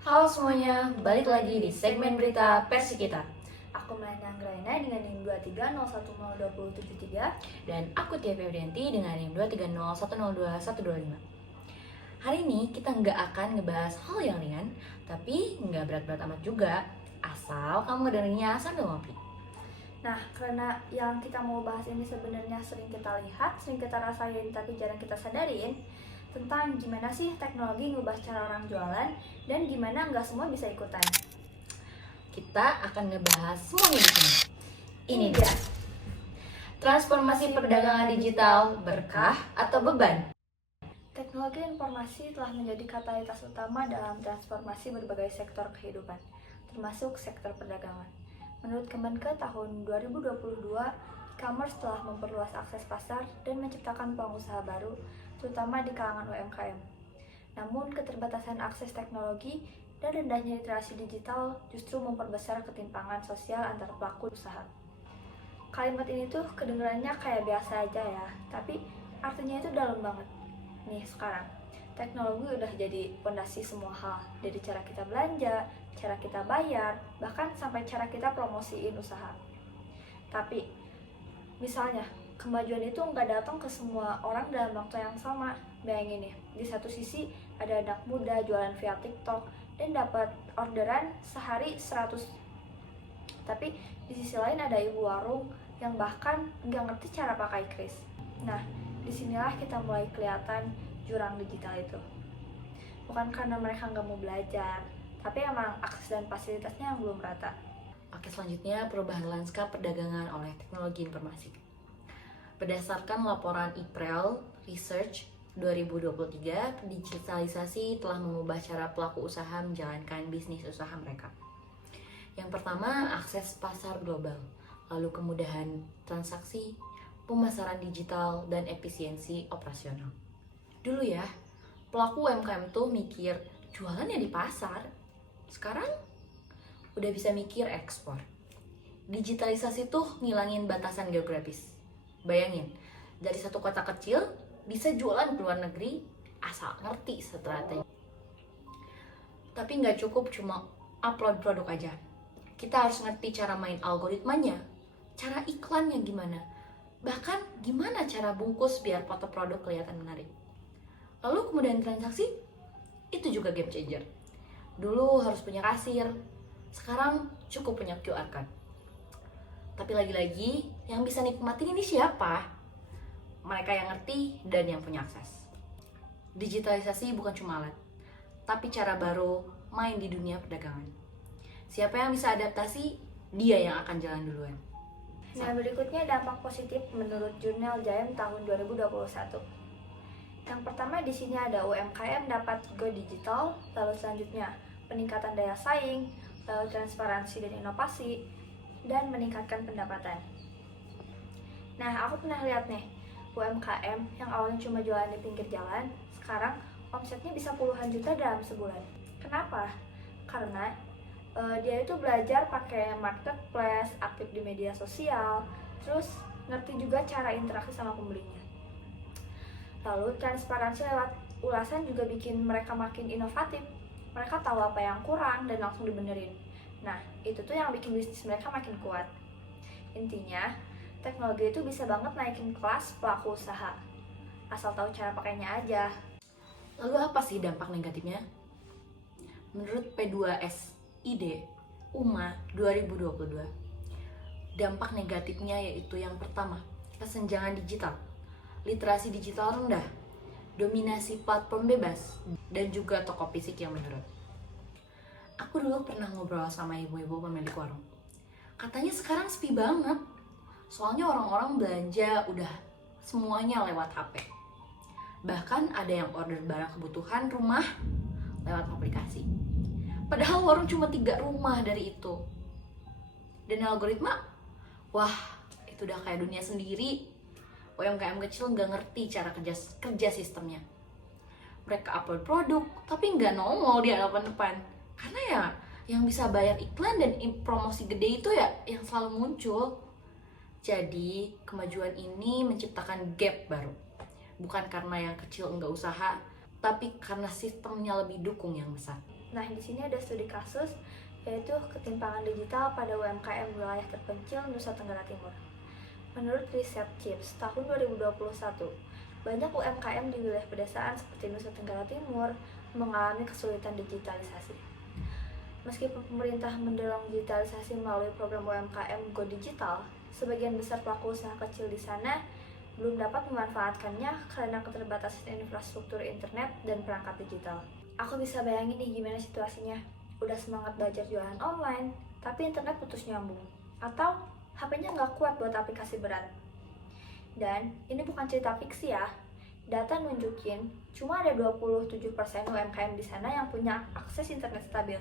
Halo semuanya, balik lagi di segmen berita Persi kita. Aku Melania Anggraina dengan NIM 2301020773. Dan aku Tia Febrianti dengan NIM 230102125. Hari ini kita nggak akan ngebahas hal yang ringan, tapi nggak berat-berat amat juga, asal kamu ngedengerinnya sambil ngopi. Nah, karena yang kita mau bahas ini sebenarnya sering kita lihat, sering kita rasain, tapi jarang kita sadarin tentang gimana sih teknologi ngubah cara orang jualan dan gimana nggak semua bisa ikutan. Kita akan ngebahas semuanya di sini. Ini dia, dia, transformasi perdagangan digital berkah atau beban? teknologi informasi telah menjadi katalitas utama dalam transformasi berbagai sektor kehidupan, termasuk sektor perdagangan. Menurut Kemenke tahun 2022, e-commerce telah memperluas akses pasar dan menciptakan peluang usaha baru, terutama di kalangan UMKM. Namun, keterbatasan akses teknologi dan rendahnya literasi digital justru memperbesar ketimpangan sosial antar pelaku usaha. Kalimat ini tuh kedengarannya kayak biasa aja ya, tapi artinya itu dalam banget. Nih sekarang, teknologi udah jadi fondasi semua hal, dari cara kita belanja, cara kita bayar, bahkan sampai cara kita promosiin usaha. Tapi, misalnya, kemajuan itu nggak datang ke semua orang dalam waktu yang sama. Bayangin nih, di satu sisi ada anak muda jualan via TikTok dan dapat orderan sehari 100. Tapi di sisi lain ada ibu warung yang bahkan nggak ngerti cara pakai kris. Nah, disinilah kita mulai kelihatan jurang digital itu. Bukan karena mereka nggak mau belajar, tapi emang akses dan fasilitasnya yang belum rata. Oke, selanjutnya perubahan lanskap perdagangan oleh teknologi informasi. Berdasarkan laporan Iprel Research 2023, digitalisasi telah mengubah cara pelaku usaha menjalankan bisnis usaha mereka. Yang pertama, akses pasar global, lalu kemudahan transaksi, pemasaran digital, dan efisiensi operasional. Dulu ya, pelaku UMKM tuh mikir jualannya di pasar. Sekarang udah bisa mikir ekspor. Digitalisasi tuh ngilangin batasan geografis. Bayangin, dari satu kota kecil bisa jualan ke luar negeri asal ngerti strategi. Tapi nggak cukup cuma upload produk aja. Kita harus ngerti cara main algoritmanya, cara iklannya gimana, bahkan gimana cara bungkus biar foto produk kelihatan menarik. Lalu kemudian transaksi, itu juga game changer. Dulu harus punya kasir, sekarang cukup punya QR code. Tapi lagi-lagi, yang bisa nikmatin ini siapa? Mereka yang ngerti dan yang punya akses. Digitalisasi bukan cuma alat, tapi cara baru main di dunia perdagangan. Siapa yang bisa adaptasi, dia yang akan jalan duluan. Nah, berikutnya dampak positif menurut jurnal Giant tahun 2021. Yang pertama di sini ada UMKM dapat go digital, lalu selanjutnya peningkatan daya saing, lalu transparansi dan inovasi, dan meningkatkan pendapatan. Nah, aku pernah lihat nih, UMKM yang awalnya cuma jualan di pinggir jalan, sekarang omsetnya bisa puluhan juta dalam sebulan. Kenapa? Karena dia itu belajar pakai marketplace, aktif di media sosial, terus ngerti juga cara interaksi sama pembelinya. Lalu transparansi lewat ulasan juga bikin mereka makin inovatif. Mereka tahu apa yang kurang dan langsung dibenerin. Nah, itu tuh yang bikin bisnis mereka makin kuat. Intinya, teknologi itu bisa banget naikin kelas pelaku usaha, asal tahu cara pakainya aja. Lalu apa sih dampak negatifnya? Menurut P2S ID UMA 2022, dampak negatifnya yaitu yang pertama, kesenjangan digital, literasi digital rendah, dominasi platform bebas, dan juga toko fisik yang menurun. Aku dulu pernah ngobrol sama ibu-ibu pemilik warung. Katanya sekarang sepi banget, soalnya orang-orang belanja udah semuanya lewat HP. Bahkan ada yang order barang kebutuhan rumah lewat aplikasi. Padahal warung cuma 3 rumah dari itu. Dan algoritma, wah itu udah kayak dunia sendiri. UMKM kecil nggak ngerti cara kerja sistemnya. Mereka upload produk, tapi nggak nongol di halapan depan. Karena ya yang bisa bayar iklan dan promosi gede itu ya yang selalu muncul. Jadi kemajuan ini menciptakan gap baru. Bukan karena yang kecil nggak usaha, tapi karena sistemnya lebih dukung yang besar. Nah, di sini ada studi kasus, yaitu ketimpangan digital pada UMKM wilayah terpencil Nusa Tenggara Timur. Menurut riset CIPS tahun 2021, banyak UMKM di wilayah pedesaan seperti Nusa Tenggara Timur mengalami kesulitan digitalisasi. Meskipun pemerintah mendorong digitalisasi melalui program UMKM Go Digital, sebagian besar pelaku usaha kecil di sana belum dapat memanfaatkannya karena keterbatasan infrastruktur internet dan perangkat digital. Aku bisa bayangin nih gimana situasinya. Udah semangat belajar jualan online, tapi internet putus nyambung. Atau HP-nya nggak kuat buat aplikasi berat. Dan ini bukan cerita fiksi ya. Data nunjukin cuma ada 27% UMKM di sana yang punya akses internet stabil.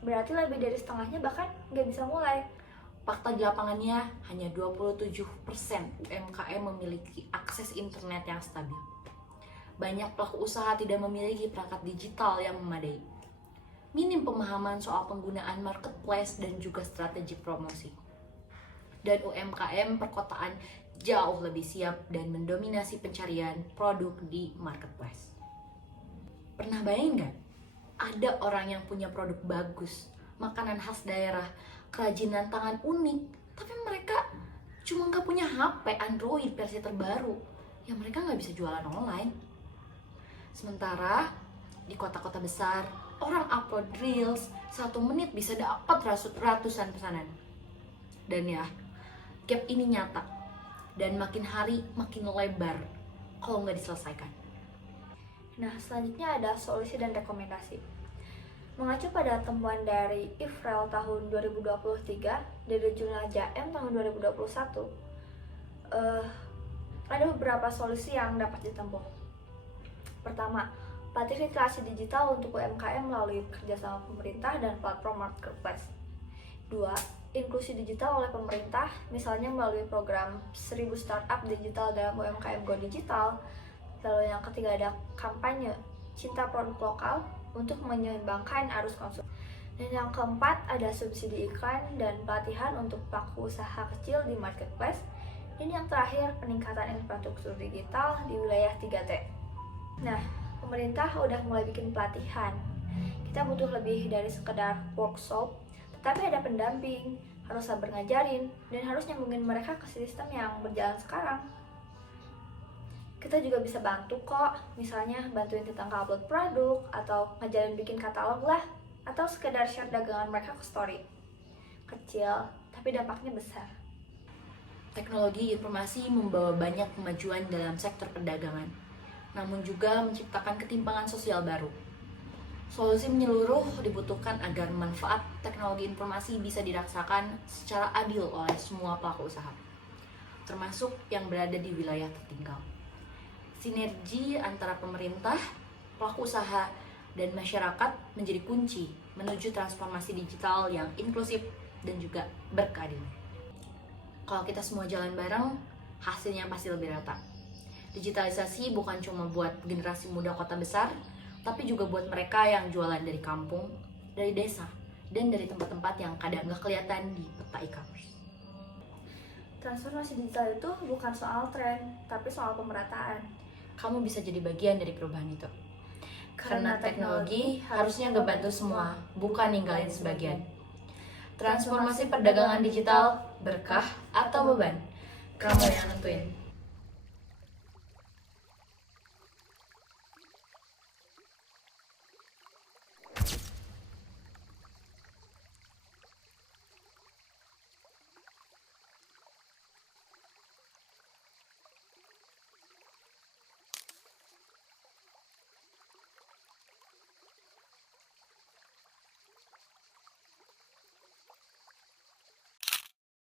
Berarti lebih dari setengahnya bahkan nggak bisa mulai. Fakta di lapangannya, hanya 27% UMKM memiliki akses internet yang stabil. Banyak pelaku usaha tidak memiliki perangkat digital yang memadai. Minim pemahaman soal penggunaan marketplace dan juga strategi promosi. Dan UMKM perkotaan jauh lebih siap dan mendominasi pencarian produk di marketplace. Pernah bayangin nggak? Ada orang yang punya produk bagus, makanan khas daerah, kerajinan tangan unik, tapi mereka cuma nggak punya HP Android versi terbaru, yang mereka nggak bisa jualan online. Sementara di kota-kota besar, orang upload reels 1 menit bisa dapat ratusan pesanan. Dan ya, gap ini nyata dan makin hari makin lebar kalau nggak diselesaikan. Nah, selanjutnya ada solusi dan rekomendasi. Mengacu pada temuan dari IFREL tahun 2023 dari jurnal JAM tahun 2021, ada beberapa solusi yang dapat ditempuh. Pertama, pelatihan literasi digital untuk UMKM melalui kerjasama pemerintah dan platform marketplace. 2, inklusi digital oleh pemerintah, misalnya melalui program 1000 startup digital dalam UMKM Go Digital. Lalu yang ketiga ada kampanye cinta produk lokal untuk menyeimbangkan arus konsumsi. Dan yang keempat ada subsidi iklan dan pelatihan untuk pelaku usaha kecil di marketplace. Dan yang terakhir peningkatan infrastruktur digital di wilayah 3T. Nah, pemerintah udah mulai bikin pelatihan. Kita butuh lebih dari sekedar workshop, tetapi ada pendamping, harus sabar ngajarin, dan harus nyambungin mereka ke sistem yang berjalan sekarang. Kita juga bisa bantu kok, misalnya bantuin tentang upload produk, atau ngajarin bikin katalog lah, atau sekedar share dagangan mereka ke story. Kecil, tapi dampaknya besar. Teknologi informasi membawa banyak kemajuan dalam sektor perdagangan, namun juga menciptakan ketimpangan sosial baru. Solusi menyeluruh dibutuhkan agar manfaat teknologi informasi bisa dirasakan secara adil oleh semua pelaku usaha, termasuk yang berada di wilayah tertinggal. Sinergi antara pemerintah, pelaku usaha, dan masyarakat menjadi kunci menuju transformasi digital yang inklusif dan juga berkeadilan. Kalau kita semua jalan bareng, hasilnya pasti lebih rata. Digitalisasi bukan cuma buat generasi muda kota besar, tapi juga buat mereka yang jualan dari kampung, dari desa, dan dari tempat-tempat yang kadang nggak kelihatan di peta e-commerce. Transformasi digital itu bukan soal tren, tapi soal pemerataan. Kamu bisa jadi bagian dari perubahan itu. Karena teknologi harusnya ngebantu semua, bukan ninggalin sebagian. Transformasi perdagangan digital, berkah atau beban? Kamu yang nentuin.